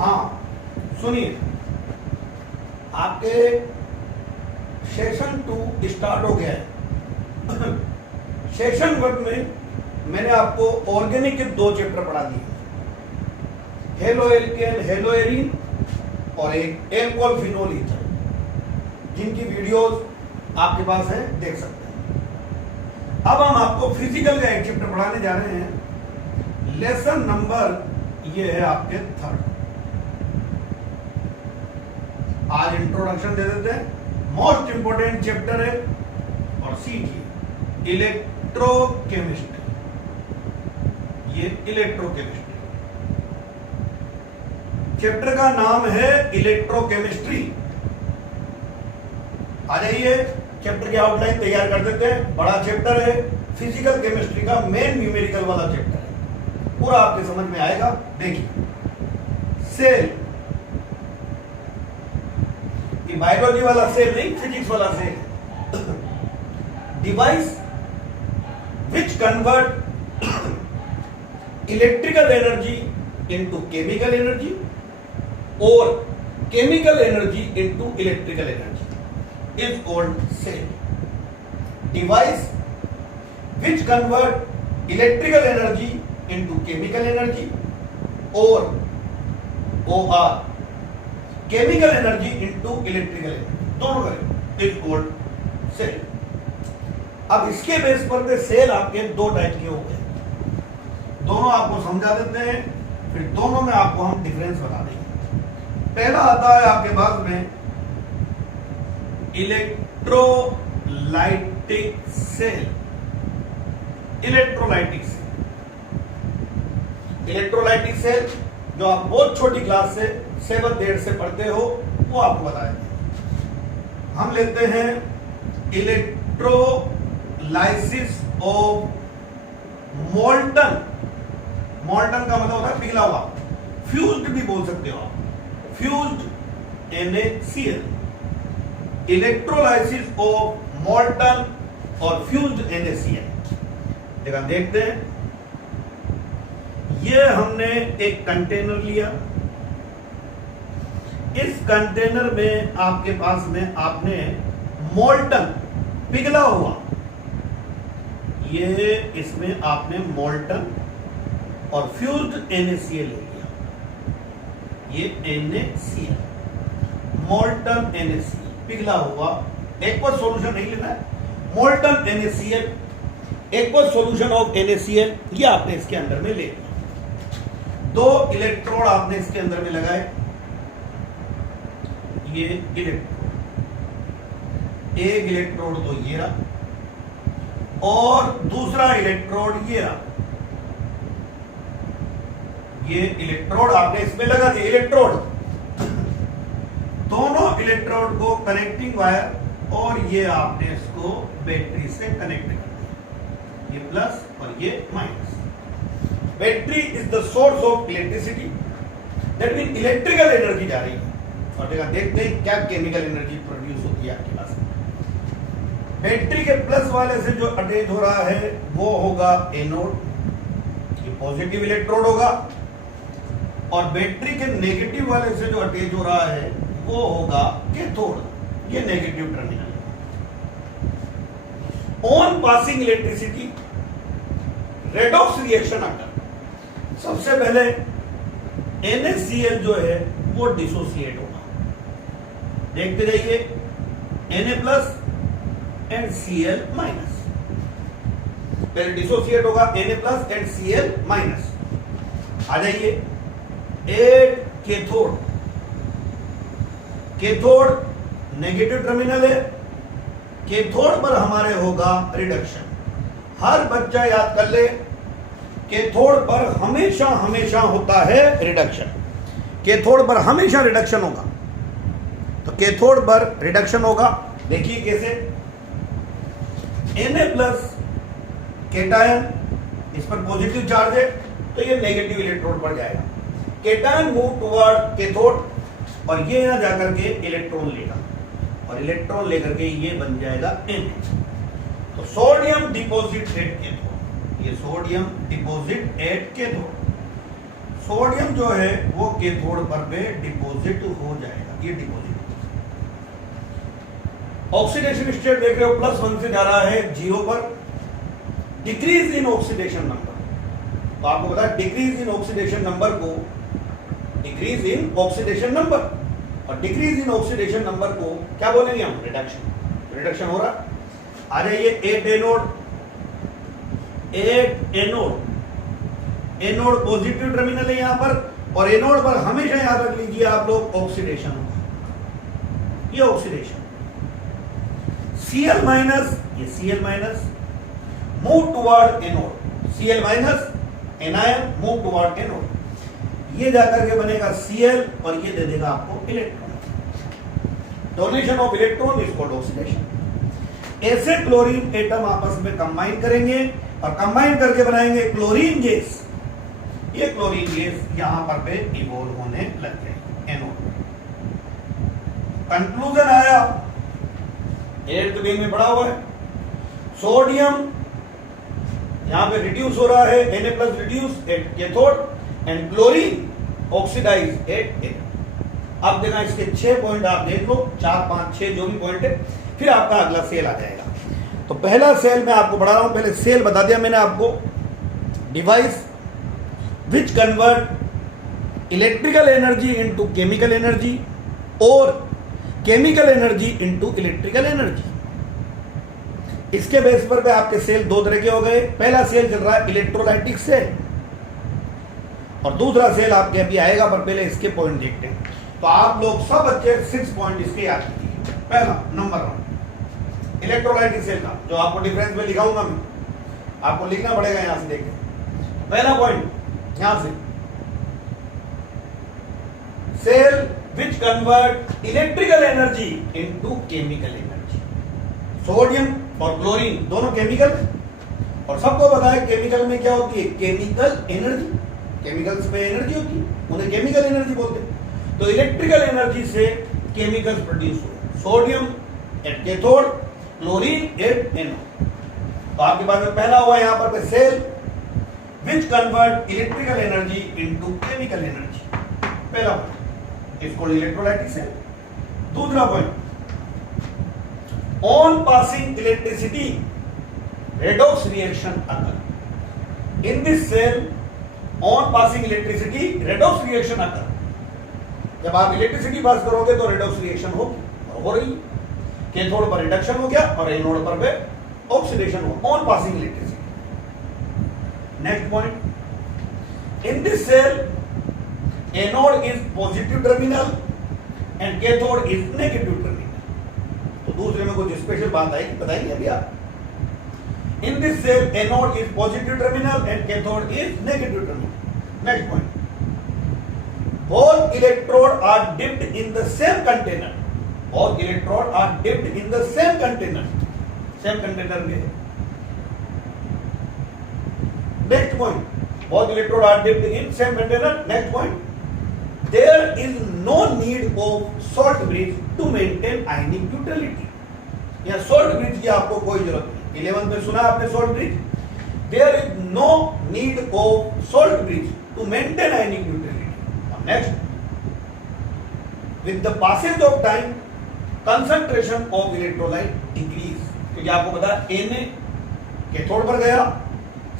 हाँ सुनिए, आपके सेशन 2 स्टार्ट हो गया है। सेशन 1 में मैंने आपको ऑर्गेनिक के 2 चैप्टर पढ़ा दिए, हेलो एल्केन हेलो एरीन और एक एल्कोहल फिनोल ईथर, जिनकी वीडियोस आपके पास है, देख सकते हैं। अब हम आपको फिजिकल का एक चैप्टर पढ़ाने जा रहे हैं। लेसन नंबर ये है आपके 3rd। आज इंट्रोडक्शन दे देते हैं। मोस्ट इंपोर्टेंट चैप्टर है और सीखिए इलेक्ट्रोकेमिस्ट्री। ये इलेक्ट्रोकेमिस्ट्री चैप्टर का नाम है, इलेक्ट्रोकेमिस्ट्री। आ जाइए, चैप्टर की आउटलाइन तैयार कर देते हैं। बड़ा चैप्टर है, फिजिकल केमिस्ट्री का मेन न्यूमेरिकल वाला चैप्टर है, पूरा आपके समझ में आएगा। देखिए, सेल, ये बायोलॉजी वाला सेल नहीं, फिजिक्स वाला cell. Device which convert electrical energy into chemical energy और chemical energy into electrical energy is called cell. Device which convert electrical energy into chemical energy और OR chemical energy into electrical energy, दोनों करें, is called cell. अब इसके base पर cell आपके 2 type के हो गए, दोनों आपको समझा देते हैं, फिर दोनों में आपको हम डिफरेंस बता देंगे। पहला आता है आपके पास में electrolytic cell. Electrolytic cell, electrolytic cell जो आप बहुत छोटी क्लास से 7th 8th से पढ़ते हो, वो आपको बताया। हम लेते हैं इलेक्ट्रोलाइसिस ऑफ मोल्टन। मोल्टन का मतलब होता है पिघला हुआ, फ्यूज्ड भी बोल सकते हो आप, fused NaCl। Electrolysis of molten और फ्यूज्ड NaCl। देखते हैं, ये हमने एक कंटेनर लिया, इस कंटेनर में आपके पास में आपने मोल्टन पिघला हुआ, ये इसमें आपने मोल्टन और फ्यूज्ड NaCl ले लिया। ये NaCl, मोल्टन NaCl पिघला हुआ, एक्वस सॉल्यूशन नहीं लेना है, molten NaCl, aqueous solution of NaCl, ये आपने इसके अंदर में ले लिया। 2 इलेक्ट्रोड आपने इसके अंदर में लगाए, ये इलेक्ट्रोड, एक इलेक्ट्रोड तो ये रहा और दूसरा इलेक्ट्रोड ये रहा। ये इलेक्ट्रोड आपने इसमें लगा दिया, इलेक्ट्रोड, दोनों इलेक्ट्रोड को कनेक्टिंग वायर, और ये आपने इसको बैटरी से कनेक्ट कर दिया, ये प्लस और ये minus. Battery is the source of electricity, that mean electrical energy जा रही है। और देखते हैं क्या केमिकल एनर्जी प्रोड्यूस होती है आपके पास। बैटरी के प्लस वाले से जो अटैच हो रहा है वो होगा एनोड, ये पॉजिटिव इलेक्ट्रोड होगा, और बैटरी के नेगेटिव वाले से जो अटैच हो रहा है वो होगा कैथोड, ये negative terminal. On passing electricity redox reaction occur. सबसे पहले NaCl जो है वो डिसोसिएट होगा, देखते जाइए, Na plus and Cl minus. पहले डिसोसिएट होगा Na plus and Cl minus. आ जाइए, at cathode, cathode negative terminal है, कैथोड पर हमारे होगा रिडक्शन। हर बच्चा याद कर ले, कैथोड पर हमेशा हमेशा होता है रिडक्शन, कैथोड पर हमेशा रिडक्शन होगा। तो कैथोड पर रिडक्शन होगा, देखिए कैसे, Na प्लस कैटायन, इस पर पॉजिटिव चार्ज है तो ये नेगेटिव इलेक्ट्रोड पर जाएगा, कैटायन मूव टुवर्ड कैथोड और ये यहां जाकर के इलेक्ट्रॉन लेगा, और इलेक्ट्रॉन लेकर के ये बन जाएगा Na। तो सोडियम डिपॉजिट एट कैथोड, ये sodium deposit at cathode, sodium जो है वो कैथोड पर पे डिपॉजिट हो जाएगा, ये डिपॉजिट। ऑक्सीडेशन स्टेट देख रहे हो, +1 से जा रहा है 0 पर। डिक्रीज इन ऑक्सीडेशन नंबर, तो आपको पता है डिक्रीज इन ऑक्सीडेशन नंबर को, डिक्रीज इन ऑक्सीडेशन नंबर, और डिक्रीज इन ऑक्सीडेशन नंबर को क्या बोलेंगे हम? रिडक्शन। रिडक्शन हो रहा। आ जाइए 8 anode, 8 anode, anode positive terminal है यहां पर, और एनोड पर हमेशा याद रख लीजिए आप लोग ऑक्सीडेशन होगा, ये ऑक्सीडेशन। Cl माइनस, ये Cl minus move toward anode, Cl minus anion move toward anode, ये जाकर के बनेगा Cl और ये दे देगा आपको electron. Donation of electron is called oxidation. ऐसे क्लोरीन एटम आपस में कंबाइन करेंगे और कंबाइन करके बनाएंगे क्लोरीन गैस। ये क्लोरीन गैस यहां पर पे इवॉल्व होने लग जाएगी एनोड। कंक्लूजन आया, 8th बेन में पड़ा हुआ है, सोडियम यहां पे रिड्यूस हो रहा है, Na+ reduce at cathode and chlorine oxidise at anode. अब देखा इसके 6 पॉइंट आप देख लो, 4, 5, 6 जो भी पॉइंट है, फिर आपका अगला सेल आ जाएगा। तो पहला सेल मैं आपको बढ़ा रहा हूं, पहले सेल बता दिया मैंने आपको। Device which convert electrical energy into chemical energy और chemical energy into electrical energy. इसके बेस पर पे आपके सेल 2 तरह के हो गए। पहला सेल चल रहा है इलेक्ट्रोलाइटिक सेल, और दूसरा सेल आपके अभी आएगा, पर पहले इसके पॉइंट देखते हैं। तो आप लोग सब बच्चे 6 पॉइंट इसके याद कीजिए। पहला नंबर 1 इलेक्ट्रोलाइटिक सेल का, जो आपको डिफरेंस में लिखाऊंगा मैं, आपको लिखना पड़ेगा यहां से देख के। पहला पॉइंट यहां से, cell which convert electrical energy into chemical energy. Sodium और क्लोरीन दोनों केमिकल, और सबको पता है केमिकल में क्या होती है? Chemical energy. केमिकल्स में एनर्जी होती है, उन्हें केमिकल एनर्जी बोलते हैं। तो इलेक्ट्रिकल एनर्जी से केमिकल्स प्रोड्यूस हुए, sodium at cathode, chlorine at anode. तो आपके पास में पहला हुआ यहां पर cell which convert electrical energy into chemical energy. पहला पॉइंट इसको इलेक्ट्रोलाइटिक सेल। दूसरा point, on passing electricity redox reaction occur in this cell। on passing electricity redox reaction occur। जब आप इलेक्ट्रिसिटी पास करोगे तो redox reaction होगी, हो रही। कैथोड पर रिडक्शन हो गया और एनोड पर पे ऑक्सीडेशन हुआ, on passing electricity. Next point, in this cell anode is positive terminal and cathode is negative terminal। तो दूसरे में कुछ स्पेशल बात आई, बताइए अभी आप। In this cell, anode is positive terminal and cathode is negative terminal। Next point, both electrodes are dipped in the same container। Both electrodes are dipped in the same container। Same container में। Next point, both electrodes are dipped in same container। Next point, there is no need of salt bridge to maintain ionic neutrality। या salt bridge की आपको कोई जरूरत नहीं। 11th में सुना आपने salt bridge। There is no need of salt bridge to maintain ionic neutrality। Next, with the passage of time, concentration of electrolyte decrease। क्योंकि आपको पता है Na कैथोड पर गया,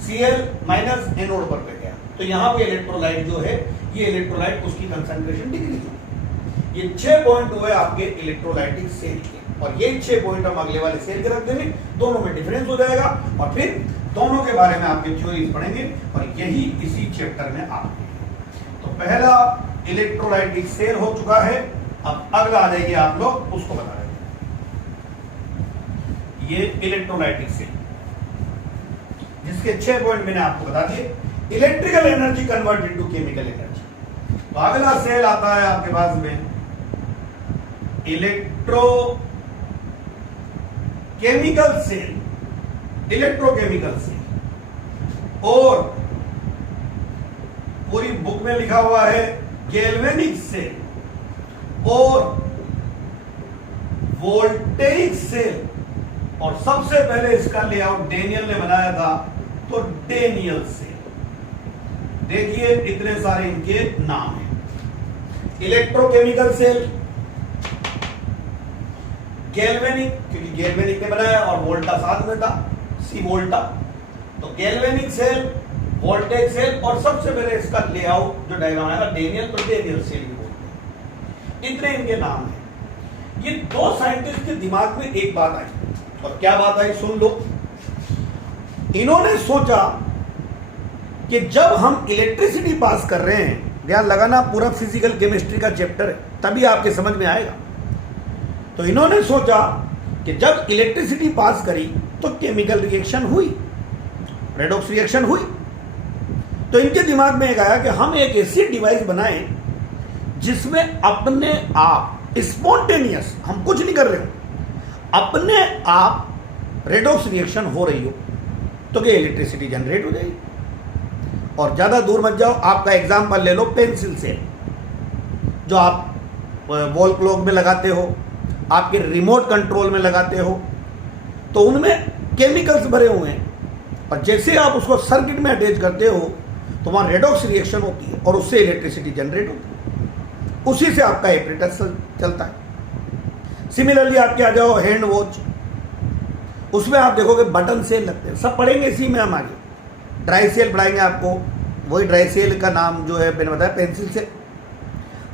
Cl माइनस एनोड पर गया, तो यहां पे इलेक्ट्रोलाइट जो है, ये इलेक्ट्रोलाइट उसकी कंसंट्रेशन डिक्रीज होगी। ये 6 पॉइंट हुए आपके इलेक्ट्रोलाइटिक सेल के, और ये 6 पॉइंट हम अगले वाले सेल के रख देंगे, दोनों में डिफरेंस हो जाएगा, और फिर दोनों के बारे में आपके थ्योरीज पढ़ेंगे, और यही इसी चैप्टर में आपके। तो पहला इलेक्ट्रोलाइटिक सेल हो चुका है। अब अगला आ जाइए आप लोग, उसको बता देंगे। ये इलेक्ट्रोलाइटिक सेल जिसके 6 पॉइंट मैंने आपको बता दिए। Electrical energy convert into chemical energy. तो अगला सेल आता है आपके पास में इलेक्ट्रोकेमिकल सेल। इलेक्ट्रोकेमिकल सेल, और पूरी बुक में लिखा हुआ है गैल्वेनिक सेल और वोल्टेइक सेल, और सबसे पहले इसका लेआउट डेनियल ने बनाया था, तो डेनियल सेल। देखिए इतने सारे इनके नाम हैं। इलेक्ट्रोकेमिकल सेल, गैल्वेनिक, क्योंकि गैल्वेनिक ने बनाया और वोल्टा साथ में था, सी वोल्टा, तो गैल्वेनिक सेल, वोल्टेज सेल, और सबसे पहले इसका लेआउट जो डायग्राम आएगा डेनियल, तो डेनियल सेल भी बोलते हैं। इतने इनके नाम हैं। ये दो साइंटिस्ट के दिमाग में एक बात आई, और क्या बात आई सुन लो। इन्होंने सोचा कि जब हम इलेक्ट्रिसिटी पास कर रहे हैं, ध्यान लगाना पूरा फिजिकल केमिस्ट्री का चैप्टर है, तभी आपके समझ में आएगा। तो इन्होंने सोचा कि जब इलेक्ट्रिसिटी पास करी तो केमिकल रिएक्शन हुई, रेडॉक्स रिएक्शन हुई, तो इनके दिमाग में एक आया कि हम एक ऐसी डिवाइस बनाएं जिसमें अपने आप स्पॉन्टेनियस, हम कुछ नहीं कर रहे हो, अपने आप रेडॉक्स रिएक्शन हो रही हो, तो क्या इलेक्ट्रिसिटी जनरेट हो जाएगी। और ज्यादा दूर मत जाओ, आपका एग्जांपल ले लो पेंसिल सेल, जो आप वॉल क्लॉक में लगाते हो, आपके रिमोट कंट्रोल में लगाते हो, तो उनमें केमिकल्स भरे हुए हैं, और जैसे आप उसको सर्किट में अटैच करते हो तो वहां रेडॉक्स रिएक्शन होती है और उससे इलेक्ट्रिसिटी जनरेट होती है, उसी से आपका एपरेटस चलता है। सिमिलरली आपके आ जाओ हैंड वॉच, उसमें आप देखोगे बटन सेल लगते हैं, सब पढ़ेंगे इसी में हम आगे। ड्राई सेल पढ़ाएंगे आपको, वही ड्राई सेल का नाम जो है मैंने बताया पेंसिल सेल।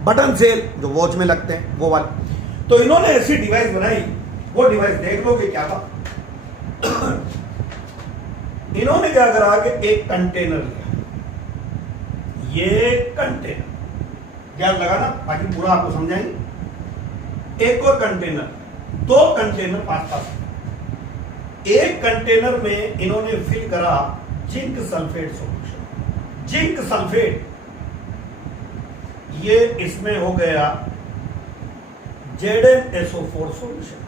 बटन सेल जो वॉच में लगते हैं वो वाले। तो इन्होंने ऐसी डिवाइस बनाई, वो डिवाइस देख लोगे क्या था। इन्होंने क्या करा कि एक कंटेनर लिया, ये कंटेनर, ध्यान लगाना बाकी पूरा आपको समझाएंगे। एक और कंटेनर, दो कंटेनर पास पास, एक कंटेनर में इन्होंने फिल करा zinc sulphate solution. Zinc sulphate ये इसमें हो गया ZnSO4 सॉल्यूशन,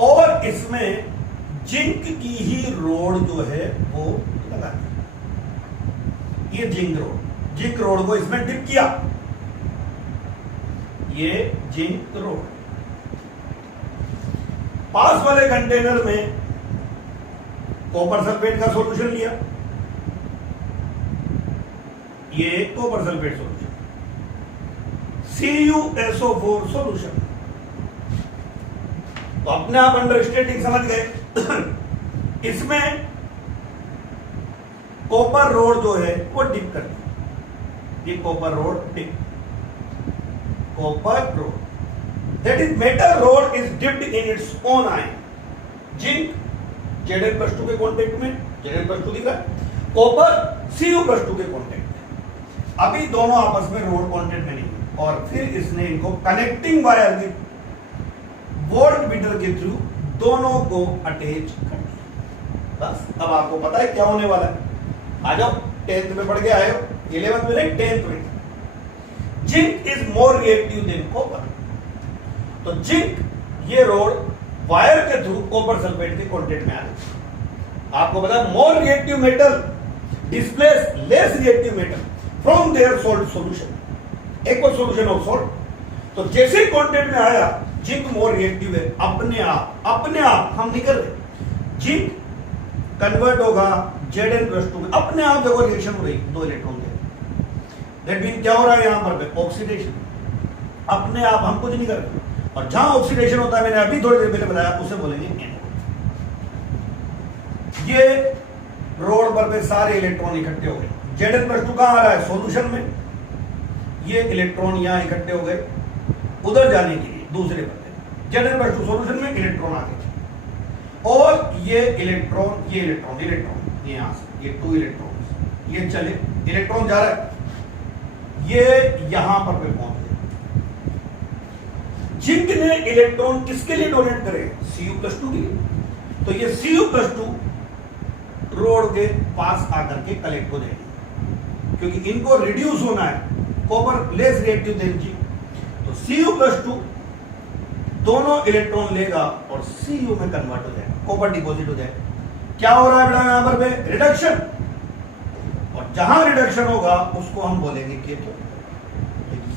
और इसमें जिंक की ही रोड जो है वो लगा दी। ये जिंक रोड को इसमें डिप किया, ये जिंक रोड। पास वाले कंटेनर में कॉपर सल्फेट का सॉल्यूशन लिया, ये copper sulphate solution, CuSO4 solution. तो अपने आप अंडरस्टैंडिंग समझ गए। इसमें कॉपर रोड जो है वो डिप कर दी, ये copper rod dip, copper rod, that is metal rod is dipped in its own ion. Zinc Zn+2 के कॉन्टेक्ट में, Zn+2 दिख रहा है, कॉपर Cu+2 के कॉन्टेक्ट में। अभी दोनों आपस में रोड कॉन्टेक्ट में नहीं, और फिर इसने इनको कनेक्टिंग वायर की वोल्ट मीटर के थ्रू दोनों को अटैच कर दिया। बस अब आपको पता है क्या होने वाला है। आ जाओ, 10th में पढ़ के आए हो, 11th में नहीं 10th में। Zinc is more reactive than copper, तो जिंक ये रोड वायर के थ्रू कॉपर सल्फेट के कॉन्टेक्ट में आ रही। आपको पता है more reactive metal displace less reactive metal from their salt solution, एक और सॉल्यूशन ऑफ सॉल्ट। तो जैसे कॉन्टेक्ट में आया, जिंक मोर रिएक्टिव है, अपने आप हम नहीं कर रहे, जिंक कन्वर्ट होगा Zn+2 में, अपने आप देखो रिएक्शन हो रही, दो इलेक्ट्रॉन दे। दैट मीन क्या हो रहा है यहां पर ऑक्सीडेशन, अपने आप, हम कुछ नहीं कर रहे। और जहां ऑक्सीडेशन होता है, मैंने अभी थोड़ी देर पहले बताया, उसे बोलेंगे एनोड। ये रोड पर पे सारे इलेक्ट्रॉन इकट्ठे हो गए। Zn+2 कहां आ रहा है? सॉल्यूशन में। ये इलेक्ट्रॉन यहां इकट्ठे हो गए उधर जाने के लिए दूसरे पर। Zn+2 सॉल्यूशन में, इलेक्ट्रॉन आ गए, और ये इलेक्ट्रॉन ये यहां से, ये 2 इलेक्ट्रॉन ये चले, इलेक्ट्रॉन जा रहा है, ये यहां पर पे पहुंच गए। जिंक ने इलेक्ट्रॉन किसके लिए डोनेट करे? Cu+2 के लिए। तो ये Cu+2 रोड के पास आकर के कलेक्ट हो जाएगी, क्योंकि इनको रिड्यूस होना है, copper less reactive than zinc. तो Cu+2 दोनों इलेक्ट्रॉन लेगा और Cu में कन्वर्ट हो जाएगा, कॉपर डिपॉजिट हो जाएगा। क्या हो रहा है बेटा यहां पर पे? रिडक्शन। और जहां रिडक्शन होगा उसको हम बोलेंगे केथोड।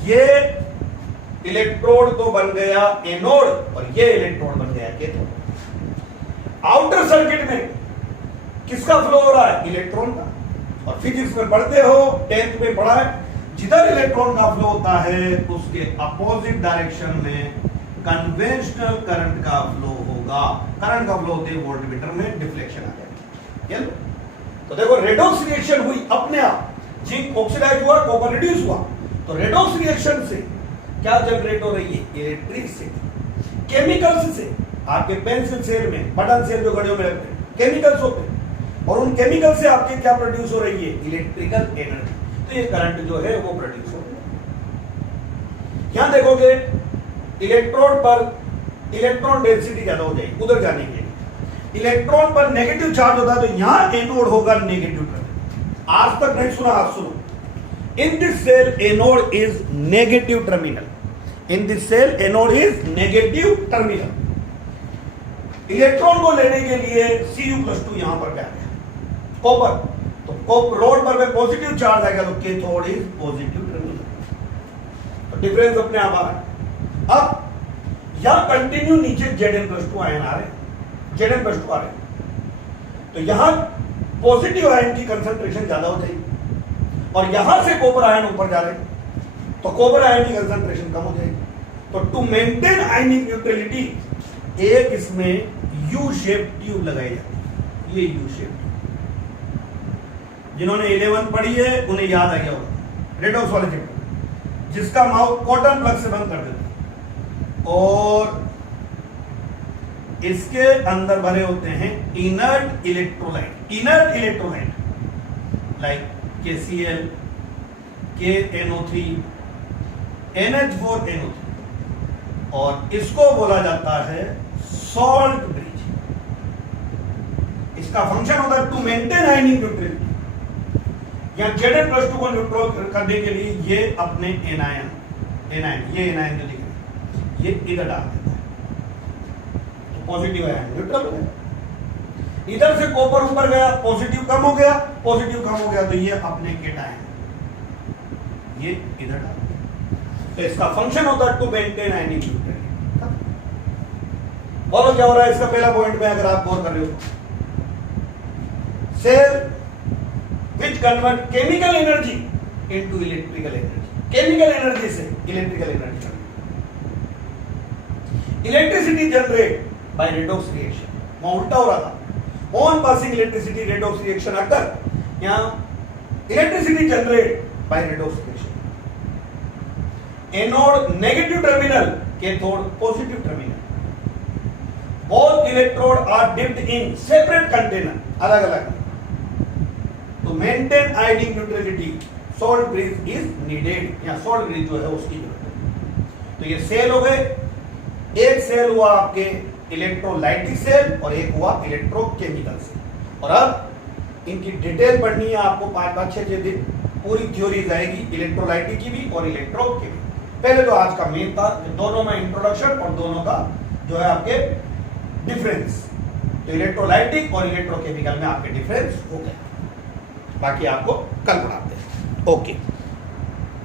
ये इलेक्ट्रोड तो बन गया एनोड, और ये इलेक्ट्रोड बन गया केथोड। आउटर सर्किट में किसका फ्लो हो रहा है? इलेक्ट्रॉन का। और फिजिक्स में पढ़ते हो, 10th में पढ़ा है, जिधर इलेक्ट्रॉन का फ्लो होता है उसके अपोजिट डायरेक्शन में कन्वेंशनल करंट का फ्लो होगा। करंट का फ्लो होते ही वोल्टमीटर में डिफ्लेक्शन आ जाएगी। तो देखो रेडॉक्स रिएक्शन हुई अपने आप, जिंक ऑक्सीडाइज हुआ, कॉपर रिड्यूस हुआ, तो रेडॉक्स रिएक्शन से क्या जनरेट हो रही है? इलेक्ट्रिसिटी। केमिकल्स से, आपके पेंसिल सेल में, बटन सेल जो घड़ियों में लगते हैं, केमिकल्स होते हैं, और उन केमिकल से आपके क्या प्रोड्यूस हो रही है? Electrical energy. तो ये करंट जो है वो प्रोड्यूस हो रही है। यहां देखोगे इलेक्ट्रोड पर इलेक्ट्रॉन डेंसिटी ज्यादा हो जाएगी उधर जाने के लिए। इलेक्ट्रॉन पर नेगेटिव चार्ज होता है तो यहां एनोड होगा नेगेटिव टर्मिनल। आज तक नहीं सुना, आज सुनो। In this cell anode is negative terminal. In this cell anode is negative terminal. Electron को लेने के लिए Cu+2 यहां पर क्या है? कॉपर। तो रोड पर में पॉजिटिव चार्ज आएगा तो कैथोड इज पॉजिटिव टर्मिनल। तो डिफरेंस अपने आप आ रहा है। अब यहां कंटिन्यू नीचे Zn+2 आयन आ रहे हैं, Zn+2 आ रहे हैं, तो यहां पॉजिटिव आयन की कंसंट्रेशन ज्यादा हो जाएगी, और यहां से कॉपर आयन ऊपर जा रहे हैं तो कॉपर आयन की कंसंट्रेशन कम हो जाएगी। तो टू मेंटेन आयनिक न्यूट्रलिटी एक इसमें यू शेप ट्यूब लगाई जाती है। ये यू शेप, जिन्होंने 11 पढ़ी है उन्हें याद आ गया होगा, रेडॉक्स वाले चैप्टर, जिसका माउथ कॉटन प्लग से बंद कर देते हैं और इसके अंदर भरे होते हैं inert electrolyte. Inert electrolyte like KCl, KNO3, NH4NO3, और इसको बोला जाता है सॉल्ट ब्रिज। इसका फंक्शन होता है टू मेंटेन आयनिक न्यूट्रलिटी। या Zn+2 को न्यूट्रल करने के लिए ये अपने एनायन ये एनायन जो दिख रहा है ये इधर डाल देता है, तो पॉजिटिव आयन न्यूट्रल हो गया। इधर से कॉपर ऊपर गया, पॉजिटिव कम हो गया, पॉजिटिव कम हो गया, तो ये अपने केटायन ये इधर डाल दिया। तो इसका फंक्शन होता है टू मेंटेन आयनिक न्यूट्रलिटी। बोलो क्या हो रहा है इसका पहला पॉइंट में, अगर आप गौर कर रहे हो। Cell which convert chemical energy into electrical energy। chemical energy से electrical energy। electricity generate by redox reaction। वहां उल्टा हो रहा था। on passing electricity redox reaction occur, यहाँ electricity generate by redox reaction। anode negative terminal, cathode positive terminal। both electrode are dipped in separate container, अलग अलग। तो maintain ionic neutrality salt bridge is needed, या salt bridge जो है उसकी जरूरत है। तो ये सेल हो गए, एक सेल हुआ आपके इलेक्ट्रोलाइटिक सेल और एक हुआ इलेक्ट्रोकेमिकल सेल। और अब इनकी डिटेल पढ़नी है आपको 5-5, 6 दिन, पूरी थ्योरीज आएगी इलेक्ट्रोलाइटिक की भी और इलेक्ट्रोकेमिकल। पहले तो आज का मेन था दोनों में इंट्रोडक्शन और दोनों का जो है आपके डिफरेंस। तो इलेक्ट्रोलाइटिक और इलेक्ट्रोकेमिकल में आपके डिफरेंस हो गए, बाकी आपको कल पढ़ाते हैं। ओके।